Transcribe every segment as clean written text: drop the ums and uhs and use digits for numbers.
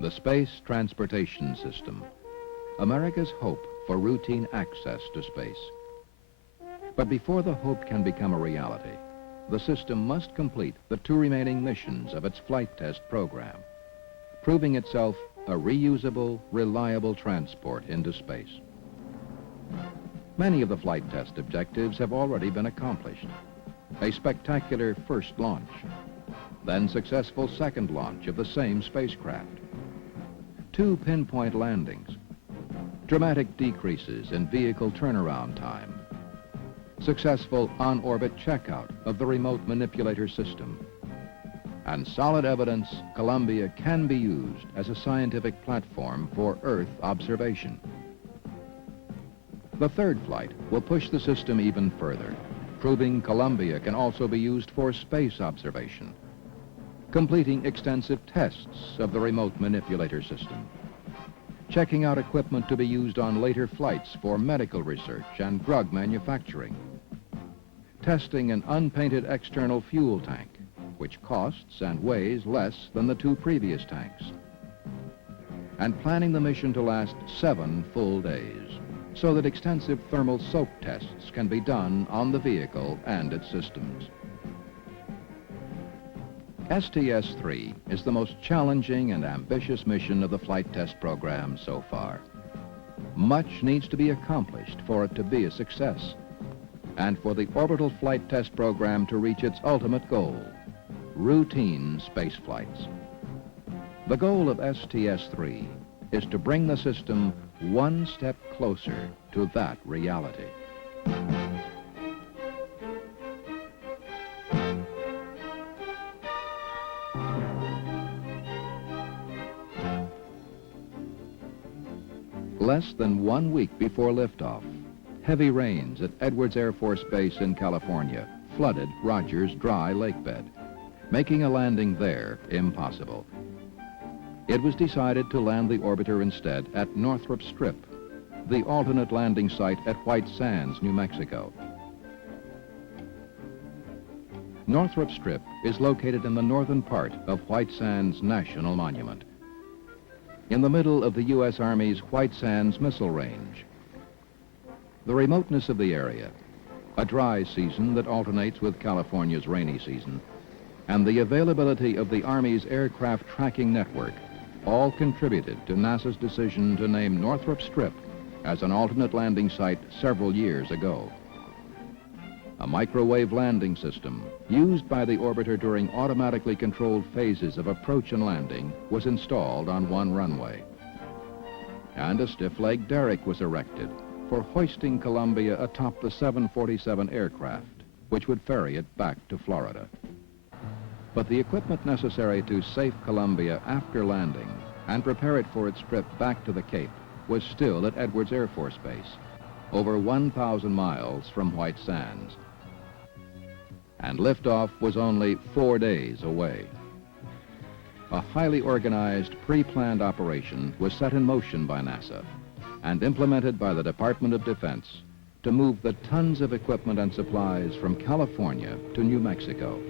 The Space Transportation System, America's hope for routine access to space. But before the hope can become a reality, the system must complete the 2 remaining missions of its flight test program, proving itself a reusable, reliable transport into space. Many of the flight test objectives have already been accomplished. A spectacular first launch, then successful second launch of the same spacecraft, 2 pinpoint landings, dramatic decreases in vehicle turnaround time, successful on-orbit checkout of the remote manipulator system, and solid evidence Columbia can be used as a scientific platform for Earth observation. The third flight will push the system even further, proving Columbia can also be used for space observation, completing extensive tests of the remote manipulator system, checking out equipment to be used on later flights for medical research and drug manufacturing, testing an unpainted external fuel tank, which costs and weighs less than the 2 previous tanks, and planning the mission to last 7 full days, so that extensive thermal soak tests can be done on the vehicle and its systems. STS-3 is the most challenging and ambitious mission of the flight test program so far. Much needs to be accomplished for it to be a success, and for the orbital flight test program to reach its ultimate goal, routine space flights. The goal of STS-3 is to bring the system 1 step closer to that reality. Less than 1 week before liftoff, heavy rains at Edwards Air Force Base in California flooded Rogers Dry Lakebed, making a landing there impossible. It was decided to land the orbiter instead at Northrop Strip, the alternate landing site at White Sands, New Mexico. Northrop Strip is located in the northern part of White Sands National Monument, in the middle of the U.S. Army's White Sands Missile Range. The remoteness of the area, a dry season that alternates with California's rainy season, and the availability of the Army's aircraft tracking network all contributed to NASA's decision to name Northrop Strip as an alternate landing site several years ago. A microwave landing system used by the orbiter during automatically controlled phases of approach and landing was installed on 1 runway. And a stiff-leg derrick was erected for hoisting Columbia atop the 747 aircraft, which would ferry it back to Florida. But the equipment necessary to safe Columbia after landing and prepare it for its trip back to the Cape was still at Edwards Air Force Base, over 1,000 miles from White Sands. And liftoff was only 4 days away. A highly organized, pre-planned operation was set in motion by NASA and implemented by the Department of Defense to move the tons of equipment and supplies from California to New Mexico.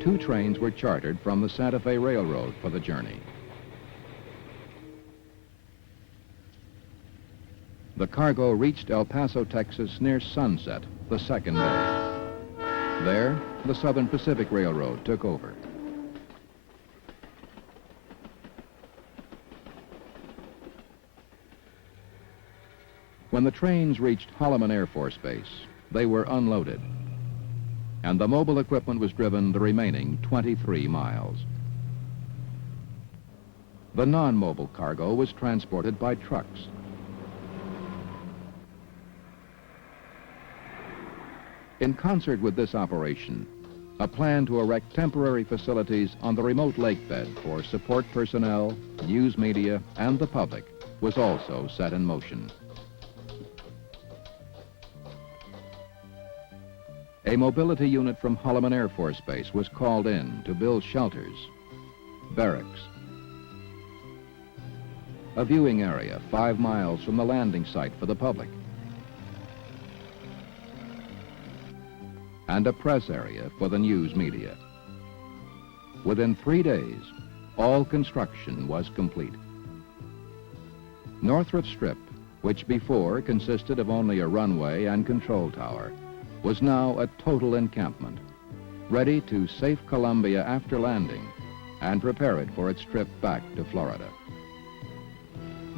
2 trains were chartered from the Santa Fe Railroad for the journey. The cargo reached El Paso, Texas near sunset the 2nd day. There, the Southern Pacific Railroad took over. When the trains reached Holloman Air Force Base, they were unloaded, and the mobile equipment was driven the remaining 23 miles. The non-mobile cargo was transported by trucks. In concert with this operation, a plan to erect temporary facilities on the remote lakebed for support personnel, news media, and the public was also set in motion. A mobility unit from Holloman Air Force Base was called in to build shelters, barracks, a viewing area 5 miles from the landing site for the public, and a press area for the news media. Within 3 days, all construction was complete. Northrop Strip, which before consisted of only a runway and control tower, was now a total encampment, ready to safe Columbia after landing and prepare it for its trip back to Florida.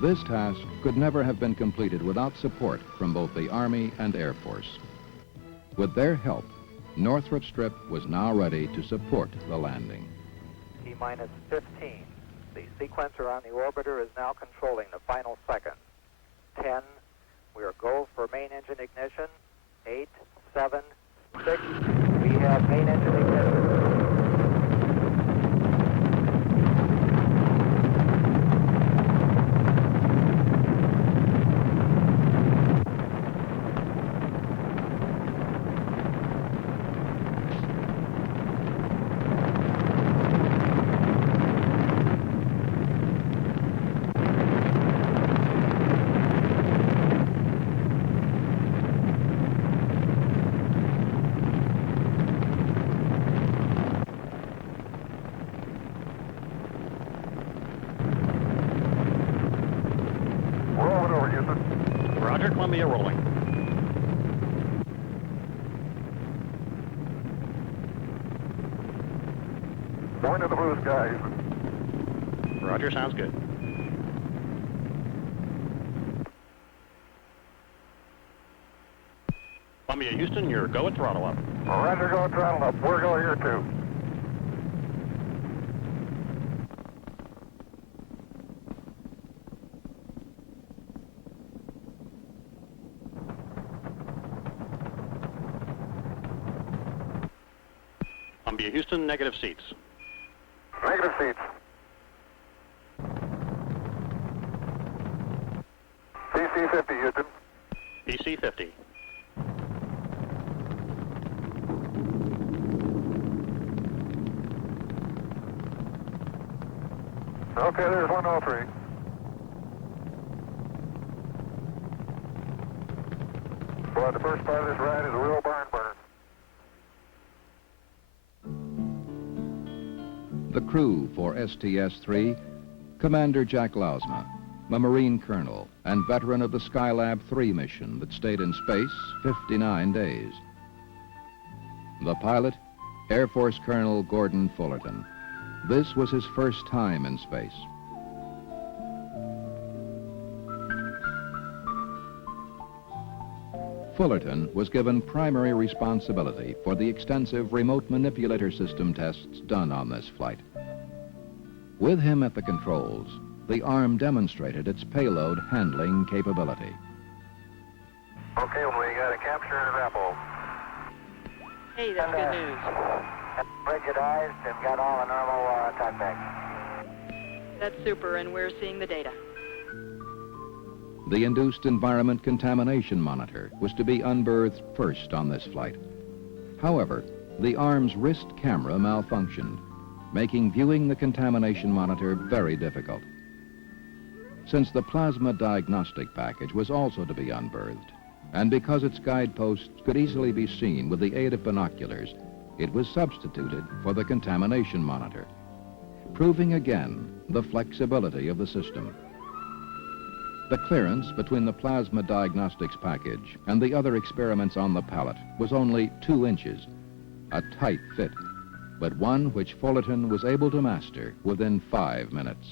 This task could never have been completed without support from both the Army and Air Force. With their help, Northrop Strip was now ready to support the landing. T-minus 15. The sequencer on the orbiter is now controlling the final seconds. 10. We are go for main engine ignition. 8, 7, 6. We have main engine ignition. Roger, Columbia rolling. Going to the blue skies. Roger, sounds good. Columbia, Houston, you're go at throttle up. Roger, go throttle up. We're go here too. Columbia, Houston, negative seats. Negative seats. PC-50, Houston. PC-50. Okay, there's 103. Boy, the first part of this ride is a real barn burner. The crew for STS-3, Commander Jack Lausma, a Marine colonel and veteran of the Skylab 3 mission that stayed in space 59 days. The pilot, Air Force Colonel Gordon Fullerton. This was his first time in space. Fullerton was given primary responsibility for the extensive remote manipulator system tests done on this flight. With him at the controls, the arm demonstrated its payload handling capability. Okay, well, we got a capture and a rappel. Hey, that's good news. Rigidized and got all the normal contact. That's super, and we're seeing the data. The induced environment contamination monitor was to be unberthed first on this flight. However, the arm's wrist camera malfunctioned, making viewing the contamination monitor very difficult. Since the plasma diagnostic package was also to be unberthed, and because its guideposts could easily be seen with the aid of binoculars, it was substituted for the contamination monitor, proving again the flexibility of the system. The clearance between the plasma diagnostics package and the other experiments on the pallet was only 2 inches, a tight fit, but one which Fullerton was able to master within 5 minutes.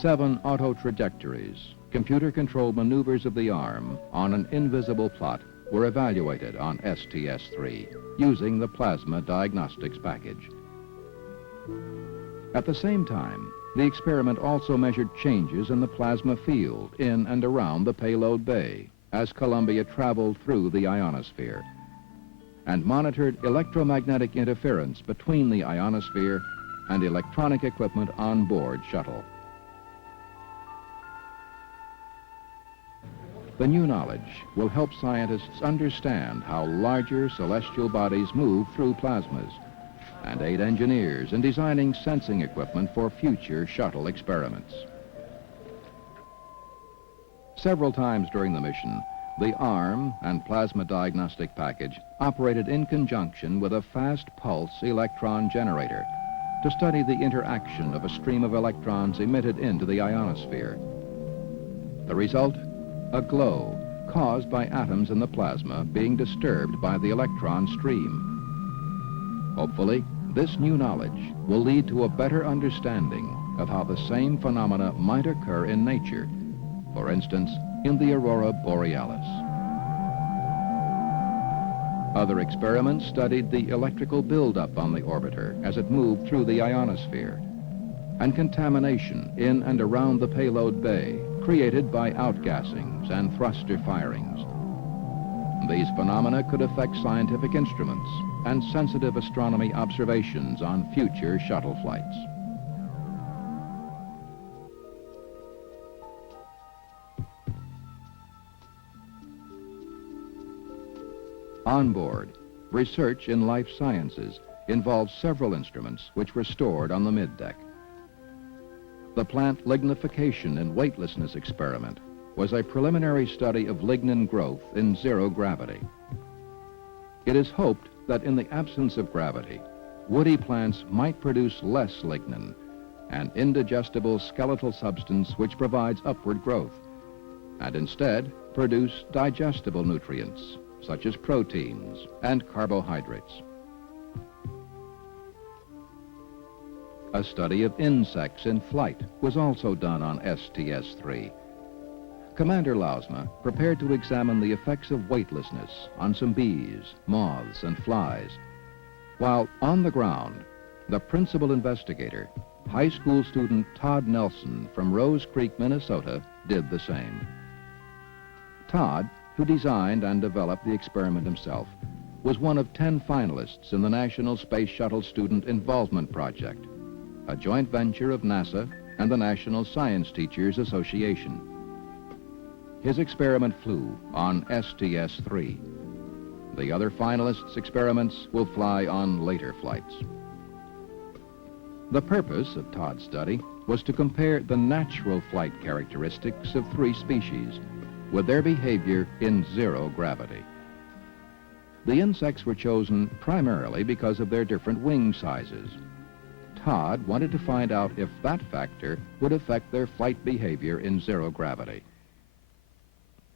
7 auto trajectories, computer-controlled maneuvers of the arm on an invisible plot were evaluated on STS-3 using the plasma diagnostics package. At the same time, the experiment also measured changes in the plasma field in and around the payload bay as Columbia traveled through the ionosphere, and monitored electromagnetic interference between the ionosphere and electronic equipment on board Shuttle. The new knowledge will help scientists understand how larger celestial bodies move through plasmas and 8 engineers in designing sensing equipment for future shuttle experiments. Several times during the mission, the arm and plasma diagnostic package operated in conjunction with a fast pulse electron generator to study the interaction of a stream of electrons emitted into the ionosphere. The result? A glow caused by atoms in the plasma being disturbed by the electron stream. Hopefully, this new knowledge will lead to a better understanding of how the same phenomena might occur in nature, for instance, in the aurora borealis. Other experiments studied the electrical buildup on the orbiter as it moved through the ionosphere, and contamination in and around the payload bay created by outgassings and thruster firings. These phenomena could affect scientific instruments and sensitive astronomy observations on future shuttle flights. On board, research in life sciences involved several instruments which were stored on the middeck. The plant lignification and weightlessness experiment was a preliminary study of lignin growth in zero gravity. It is hoped that in the absence of gravity, woody plants might produce less lignin, an indigestible skeletal substance which provides upward growth, and instead produce digestible nutrients such as proteins and carbohydrates. A study of insects in flight was also done on STS-3. Commander Lausma prepared to examine the effects of weightlessness on some bees, moths, and flies, while on the ground, the principal investigator, high school student Todd Nelson from Rose Creek, Minnesota, did the same. Todd, who designed and developed the experiment himself, was one of 10 finalists in the National Space Shuttle Student Involvement Project, a joint venture of NASA and the National Science Teachers Association. His experiment flew on STS-3. The other finalists' experiments will fly on later flights. The purpose of Todd's study was to compare the natural flight characteristics of 3 species with their behavior in zero gravity. The insects were chosen primarily because of their different wing sizes. Todd wanted to find out if that factor would affect their flight behavior in zero gravity.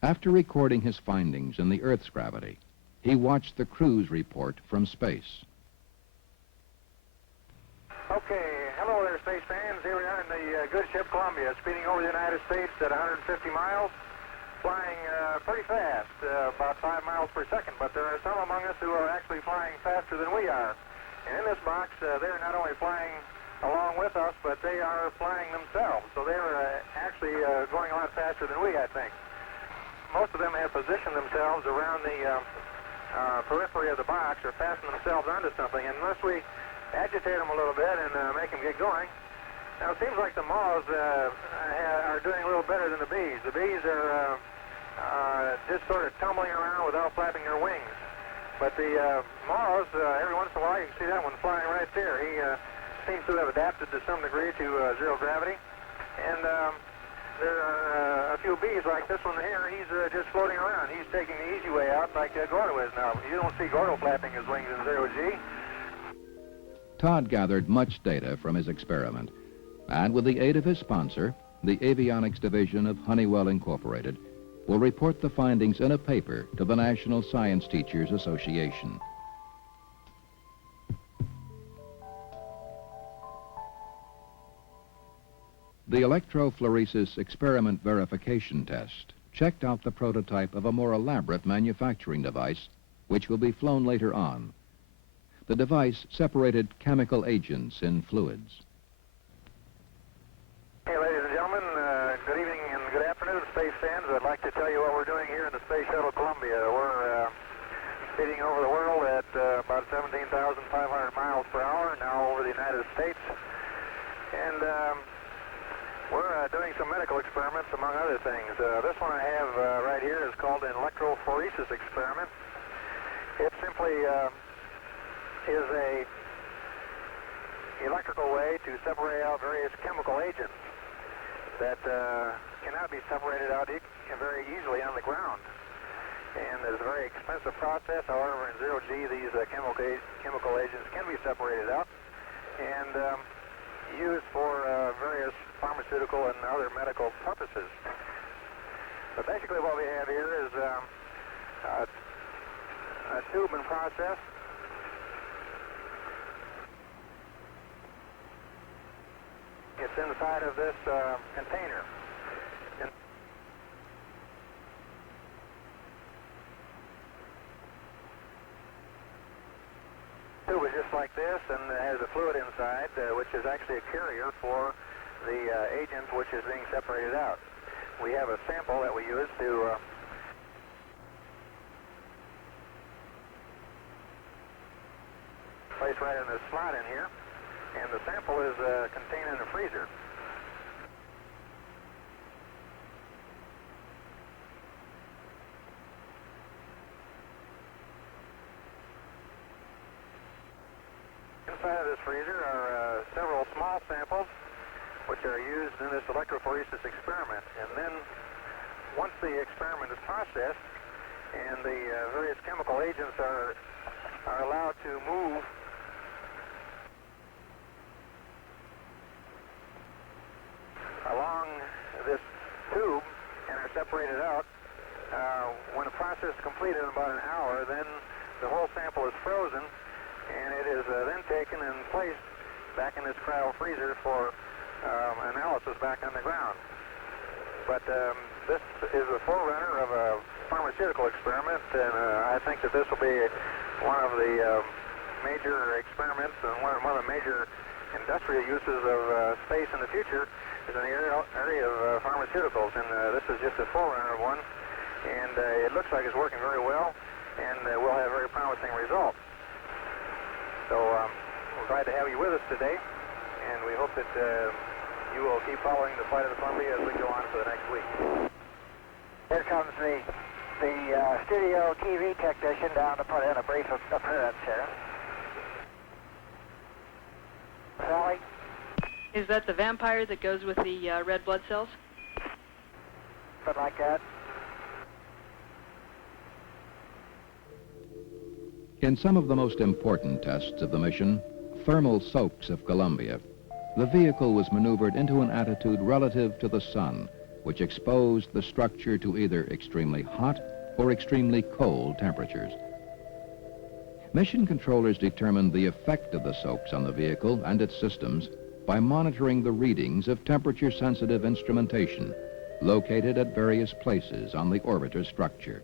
After recording his findings in the Earth's gravity, he watched the crew's report from space. Okay, hello there, space fans. Here we are in the good ship Columbia, speeding over the United States at 150 miles, flying pretty fast, about 5 miles per second, but there are some among us who are actually flying faster than we are. And in this box, they're not only flying along with us, but they are flying themselves, so they're actually going a lot faster than we, I think. Most of them have positioned themselves around the periphery of the box or fastened themselves onto something, and unless we agitate them a little bit and make them get going. Now, it seems like the moths are doing a little better than the bees. The bees are just sort of tumbling around without flapping their wings. But the moths, every once in a while, you can see that one flying right there. He seems to have adapted to some degree to zero gravity. And there are a few bees like this one here. He's just floating around. He's taking the easy way out like Gordo is now. You don't see Gordo flapping his wings in zero G. Todd gathered much data from his experiment, and with the aid of his sponsor, the Avionics Division of Honeywell Incorporated, will report the findings in a paper to the National Science Teachers Association. The electrophoresis experiment verification test checked out the prototype of a more elaborate manufacturing device, which will be flown later on. The device separated chemical agents in fluids. Hey, ladies and gentlemen, good evening and good afternoon, space fans. I'd like to tell you what we're doing here in the Space Shuttle Columbia. We're speeding over the world at about 17,500 miles per hour, now over the United States. And we're doing some medical experiments, among other things. This one I have right here is called an electrophoresis experiment. It simply is a electrical way to separate out various chemical agents that cannot be separated out very easily on the ground. And it's a very expensive process. However, in zero-G, these chemical agents can be separated out and used for various pharmaceutical and other medical purposes. But basically what we have here is a tubing process. It's inside of this container. Tube is just like this, and it has a fluid inside, which is actually a carrier for the agent which is being separated out. We have a sample that we use to place right in this slot in here, and the sample is contained in a freezer. Inside of this freezer are several small samples which are used in this electrophoresis experiment. And then once the experiment is processed and the various chemical agents are allowed to move along this tube and are separated out, when the process is completed in about an hour, then the whole sample is frozen, and it is then taken and placed back in this cryo freezer for analysis back on the ground. But this is the forerunner of a pharmaceutical experiment, and I think that this will be one of the major experiments and one of the major industrial uses of space in the future is in the area of pharmaceuticals, and this is just a forerunner of one, and it looks like it's working very well, and we'll have very promising results. So we're glad to have you with us today, and we hope that you will keep following the flight of the Columbia as we go on for the next week. Here comes the studio TV technician down to put in a brief appearance here. Sally? Is that the vampire that goes with the red blood cells? Something like that. In some of the most important tests of the mission, thermal soaks of Columbia, the vehicle was maneuvered into an attitude relative to the sun, which exposed the structure to either extremely hot or extremely cold temperatures. Mission controllers determined the effect of the soaks on the vehicle and its systems by monitoring the readings of temperature-sensitive instrumentation located at various places on the orbiter's structure.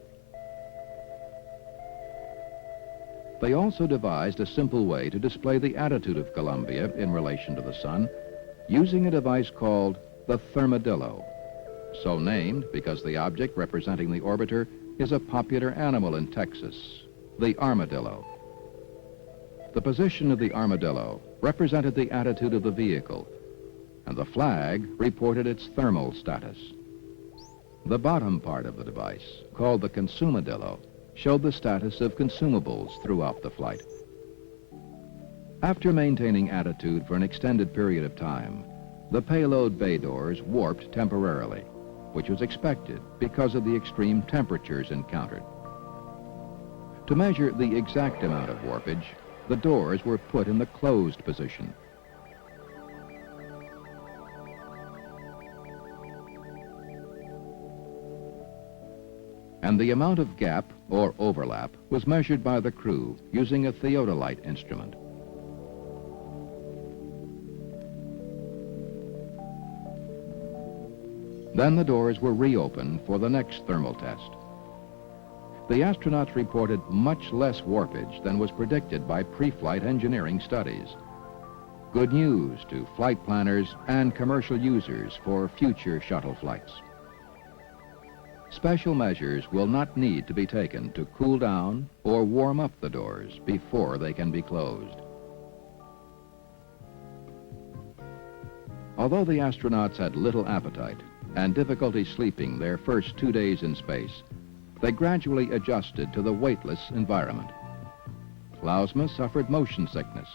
They also devised a simple way to display the attitude of Columbia in relation to the sun using a device called the thermodillo, so named because the object representing the orbiter is a popular animal in Texas, the armadillo. The position of the armadillo represented the attitude of the vehicle, and the flag reported its thermal status. The bottom part of the device, called the consumadillo, showed the status of consumables throughout the flight. After maintaining attitude for an extended period of time, the payload bay doors warped temporarily, which was expected because of the extreme temperatures encountered. To measure the exact amount of warpage, the doors were put in the closed position. And the amount of gap, or overlap, was measured by the crew using a theodolite instrument. Then the doors were reopened for the next thermal test. The astronauts reported much less warpage than was predicted by pre-flight engineering studies. Good news to flight planners and commercial users for future shuttle flights. Special measures will not need to be taken to cool down or warm up the doors before they can be closed. Although the astronauts had little appetite and difficulty sleeping their first 2 days in space, they gradually adjusted to the weightless environment. Klausma suffered motion sickness.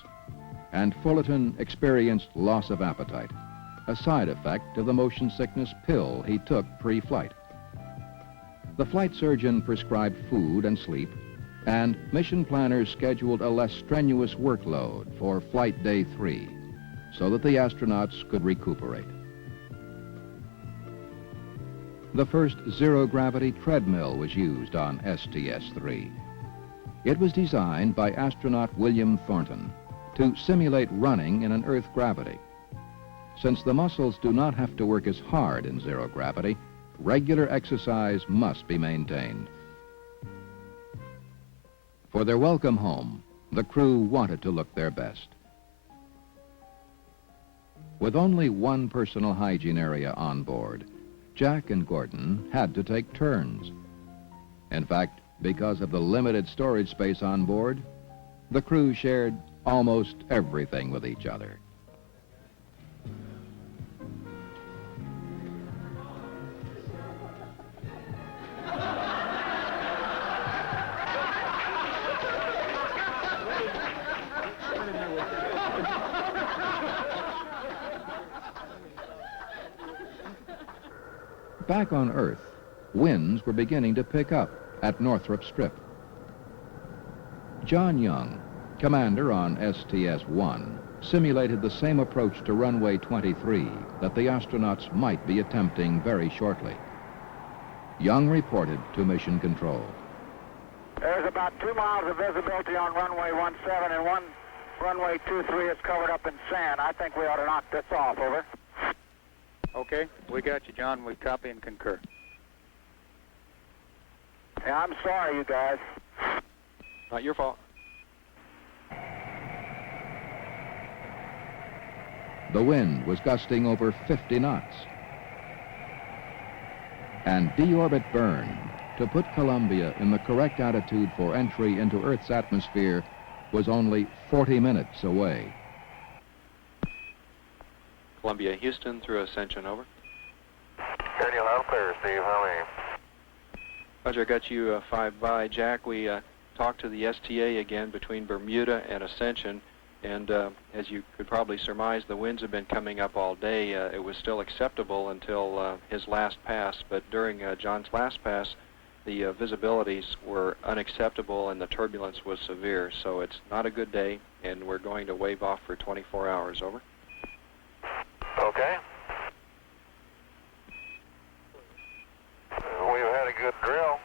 and Fullerton experienced loss of appetite, a side effect of the motion sickness pill he took pre-flight. The flight surgeon prescribed food and sleep, and mission planners scheduled a less strenuous workload for flight day 3 so that the astronauts could recuperate. The first zero-gravity treadmill was used on STS-3. It was designed by astronaut William Thornton to simulate running in an Earth gravity. Since the muscles do not have to work as hard in zero gravity, regular exercise must be maintained. For their welcome home, the crew wanted to look their best. With only one personal hygiene area on board, Jack and Gordon had to take turns. In fact, because of the limited storage space on board, the crew shared almost everything with each other. Back on Earth, winds were beginning to pick up at Northrop Strip. John Young, commander on STS-1, simulated the same approach to runway 23 that the astronauts might be attempting very shortly. Young reported to Mission Control. There's about 2 miles of visibility on runway 17 and runway 23 is covered up in sand. I think we ought to knock this off, over. Okay, we got you, John. We copy and concur. Yeah, I'm sorry, you guys. Not your fault. The wind was gusting over 50 knots. And deorbit burn, to put Columbia in the correct attitude for entry into Earth's atmosphere, was only 40 minutes away. Columbia, Houston, through Ascension, over. Daniel, loud and clear, Steve. How many? Roger, I got you 5 by. Jack, we talked to the STA again between Bermuda and Ascension, and as you could probably surmise, the winds have been coming up all day. It was still acceptable until his last pass, but during John's last pass, the visibilities were unacceptable and the turbulence was severe, so it's not a good day, and we're going to wave off for 24 hours, over. Okay. We've had a good drill.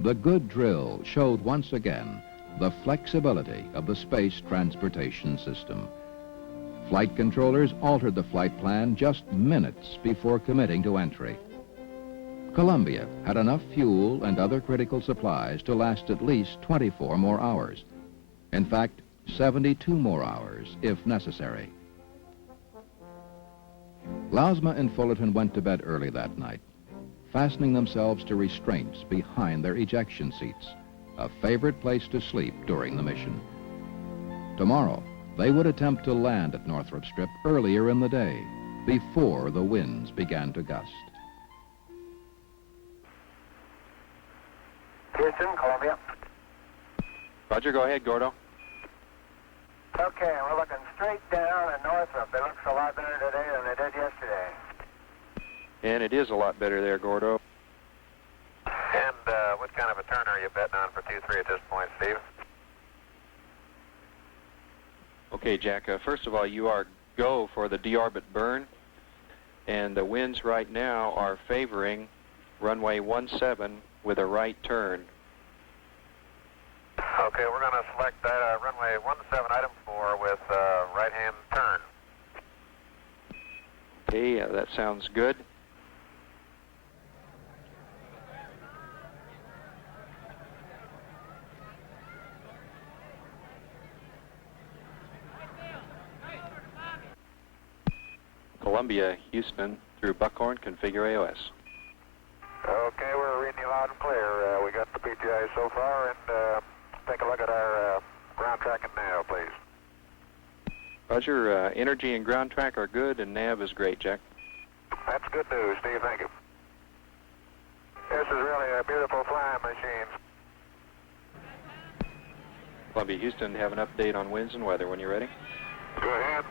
The good drill showed once again the flexibility of the space transportation system. Flight controllers altered the flight plan just minutes before committing to entry. Columbia had enough fuel and other critical supplies to last at least 24 more hours. In fact, 72 more hours if necessary. Lausma and Fullerton went to bed early that night, fastening themselves to restraints behind their ejection seats, a favorite place to sleep during the mission. Tomorrow, they would attempt to land at Northrop Strip earlier in the day, before the winds began to gust. Houston, Columbia. Roger, go ahead, Gordo. Okay, we're looking straight down at Northrop. It looks a lot better today than it did yesterday. And it is a lot better there, Gordo. And what kind of a turn are you betting on for 2-3 at this point, Steve? Okay, Jack, first of all, you are go for the deorbit burn, and the winds right now are favoring runway 17 with a right turn. Okay, we're going to select that runway 17, item 4, with right-hand turn. Okay, that sounds good. Columbia, Houston, through Buckhorn, configure AOS. Okay, we're reading you loud and clear. We got the PTI so far, and take a look at our ground track and nav, please. Roger, energy and ground track are good, and nav is great, Jack. That's good news, Steve. Thank you. This is really a beautiful flying machine. Columbia, Houston, have an update on winds and weather when you're ready. Go ahead.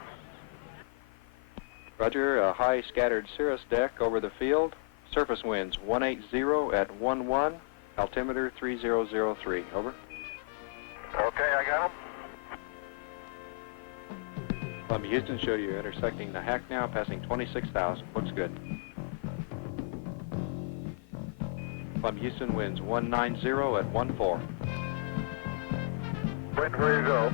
Roger, a high scattered cirrus deck over the field. Surface winds 180 at 11, altimeter 3003. Over. Okay, I got them. Columbia, Houston, show you intersecting the Hack now, passing 26,000. Looks good. Columbia, Houston, winds 190 at 14. Wind where you go.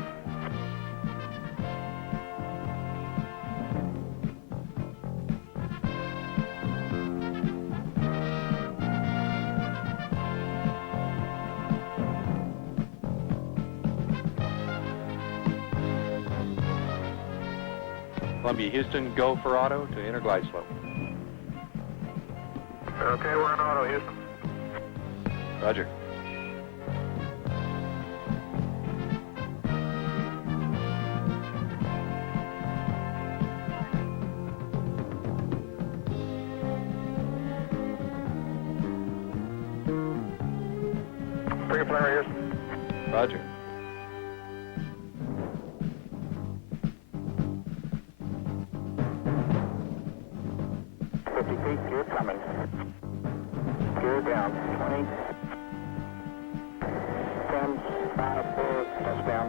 Columbia, Houston, go for auto to inner glide slope. Okay, we're in auto, Houston. Roger. Free flare, Houston. Roger. Gear coming. Gear down. 20. 10, 5, 4, touchdown.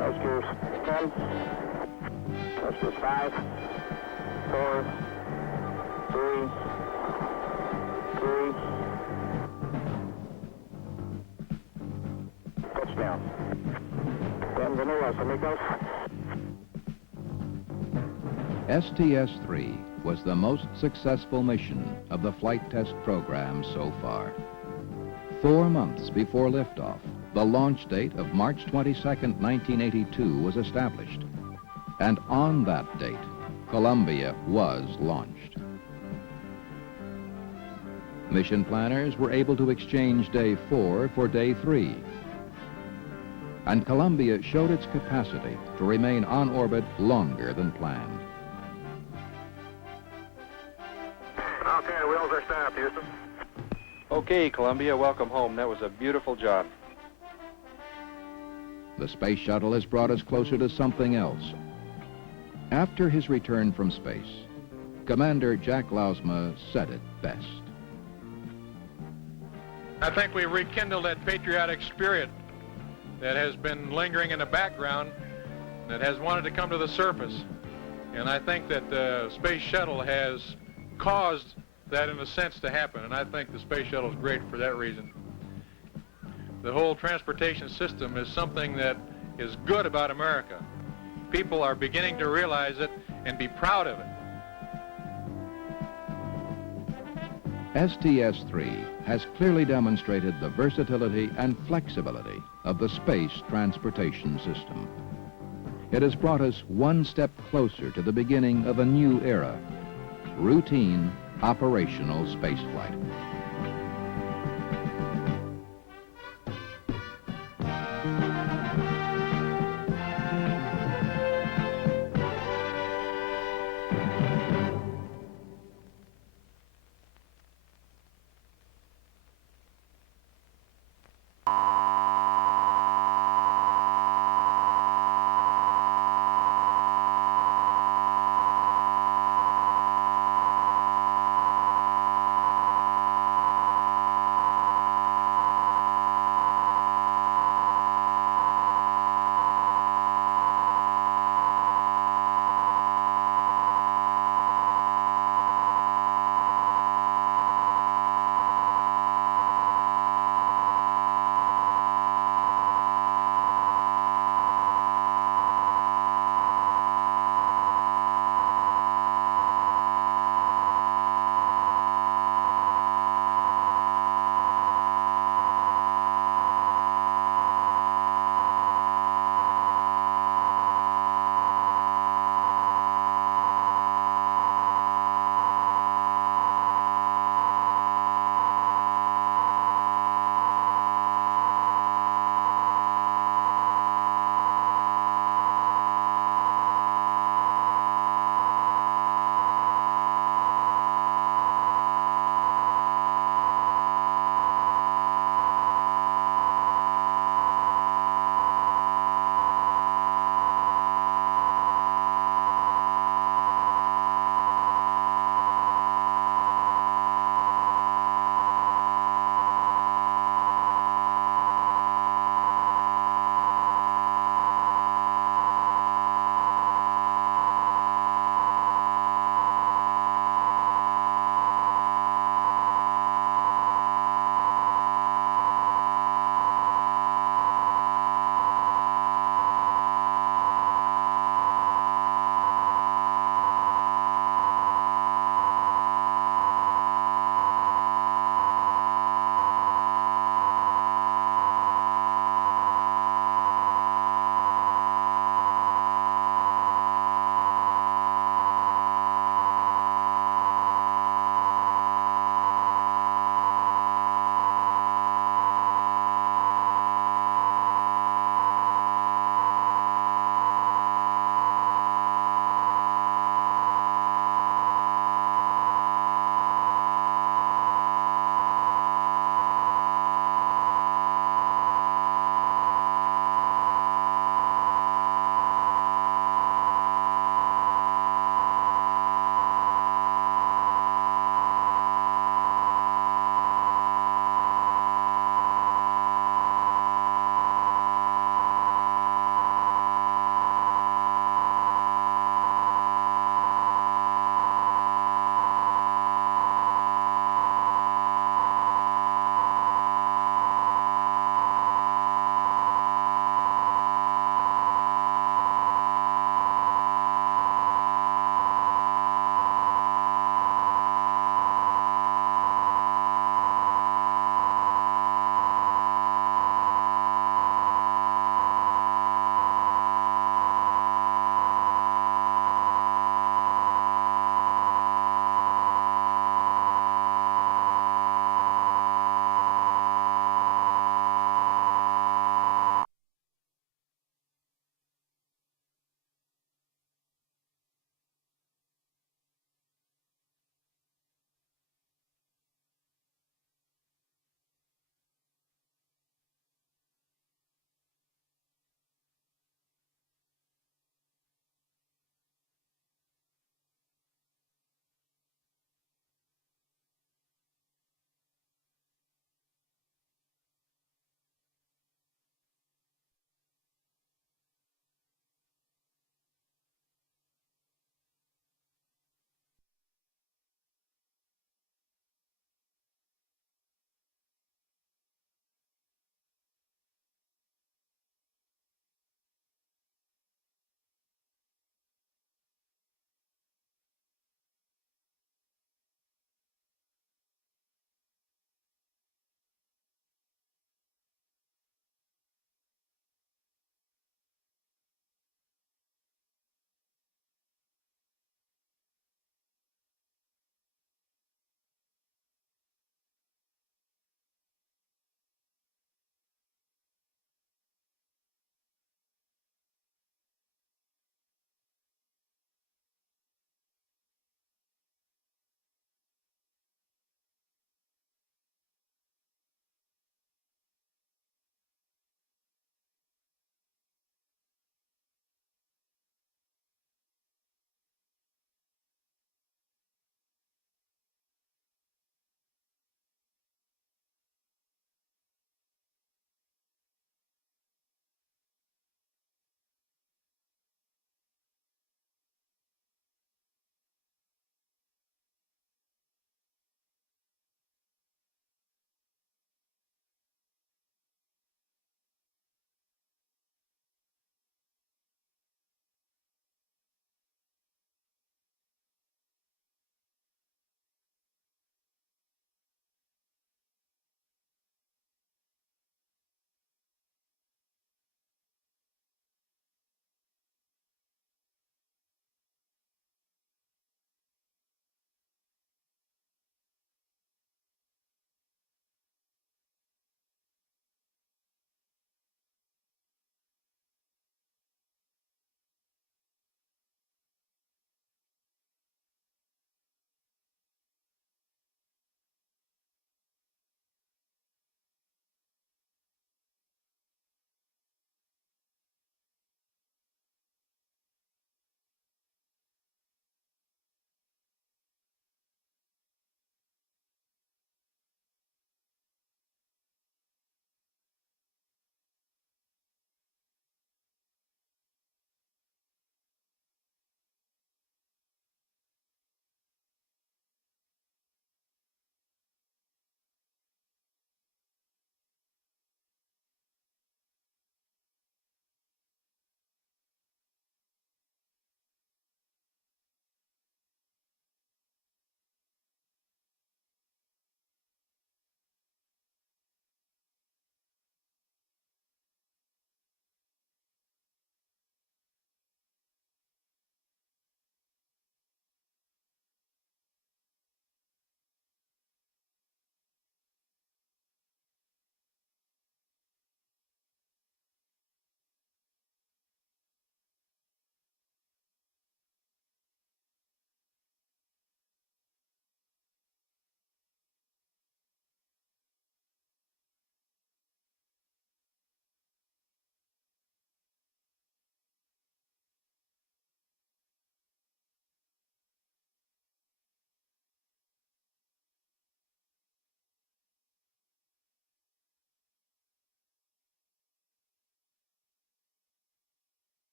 Nose gears. 10. Nose gears 5, 4, 3, 3. Touchdown. Bienvenidos, amigos. STS-3 was the most successful mission of the flight test program so far. 4 months before liftoff, the launch date of March 22nd, 1982 was established. And on that date, Columbia was launched. Mission planners were able to exchange Day 4 for Day 3. And Columbia showed its capacity to remain on orbit longer than planned. Okay, wheels are stamped, Houston. Okay, Columbia, welcome home. That was a beautiful job. The space shuttle has brought us closer to something else. After his return from space, Commander Jack Lausma said it best. I think we rekindled that patriotic spirit that has been lingering in the background, that has wanted to come to the surface. And I think that the space shuttle has caused that, in a sense, to happen. And I think the space shuttle is great for that reason. The whole transportation system is something that is good about America. People are beginning to realize it and be proud of it. STS-3 has clearly demonstrated the versatility and flexibility of the space transportation system. It has brought us one step closer to the beginning of a new era, routine operational spaceflight.